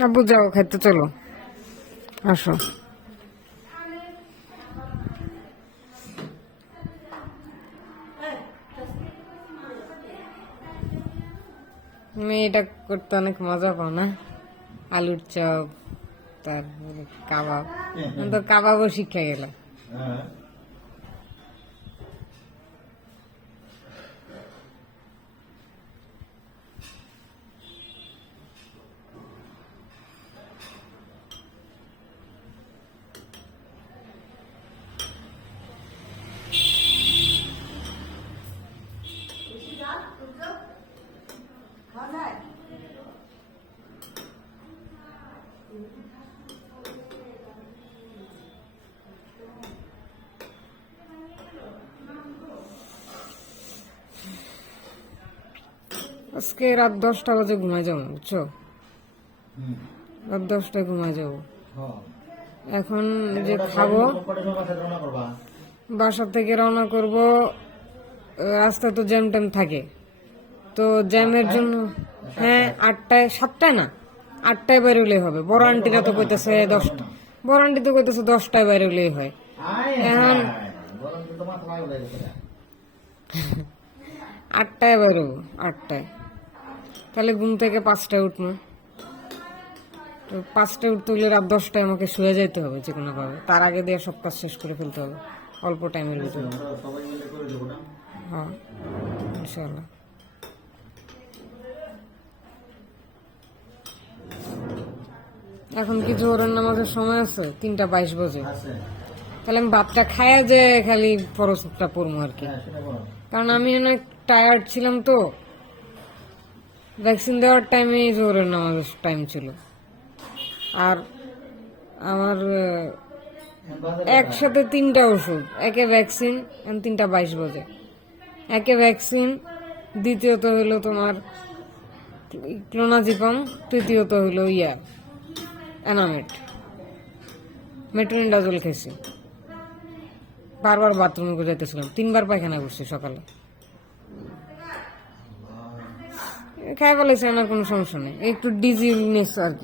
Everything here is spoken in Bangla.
আব্বু যাও খাইতে চলো, আসো। তুমি এটা করতে অনেক মজা পাও না? আলুর চপ, তারপরে কাবাব। আমি তো কাবাবও শিখে গেলাম। আজকে রাত 10টা বাজে ঘুমাই যাবো, বুঝছো? রাত 10টায় ঘুমাই যাবো। এখন যে খাবো, বাসা থেকে রওনা করব। রাস্তায় তো জ্যাম ট্যাম থাকে, তো জ্যামের জন্য হ্যাঁ 8টায়, 7টায় না 8টায় বাইরে হলেই হবে। বড় আন্টিরা তো কইতেছে 10টা, বড় আন্টি তো কইতেছে 10টায় বাইরে হলেই হয়। এখন 8টায় বেরোবো, 8টায়। তাহলে ঘুম থেকে 5টায় উঠবো। তো 5টায় উঠতে হলে রাত 10টায় আমাকে শুয়ে যেতে হবে যে কোনো ভাবে। তার আগে দিয়ে সব কাজ শেষ করে ফেলতে হবে অল্প টাইমের ভিতরে। হ্যাঁ, ইনশাল্লাহ। এখন কি জোহরের নামাজের সময় আছে? 3টা 22 বাজে। তাহলে আমি ভাতটা খায়া যে খালি ফরজটা পড়বো আর কি। কারণ আমি অনেক টায়ার্ড ছিলাম তো। ভ্যাকসিন দেওয়ার টাইমে জোহরের নামাজের টাইম ছিল। আর আমার একসাথে 3টা ওষুধ, একে ভ্যাকসিন, 3টা 22 বাজে। একে ভ্যাকসিন, দ্বিতীয়ত হইলো তোমার ক্লোনাজিপাম, তৃতীয়ত হইলো অ্যানামেট, মেট্রোনিডাজল খেয়েছি। বারবার বাথরুমে করে যেতেছিলাম, 3বার পায়খানা করছি সকালে। খাই বলেছে, আমার কোনো সমস্যা নেই, একটু ডিজিনেস আর কি।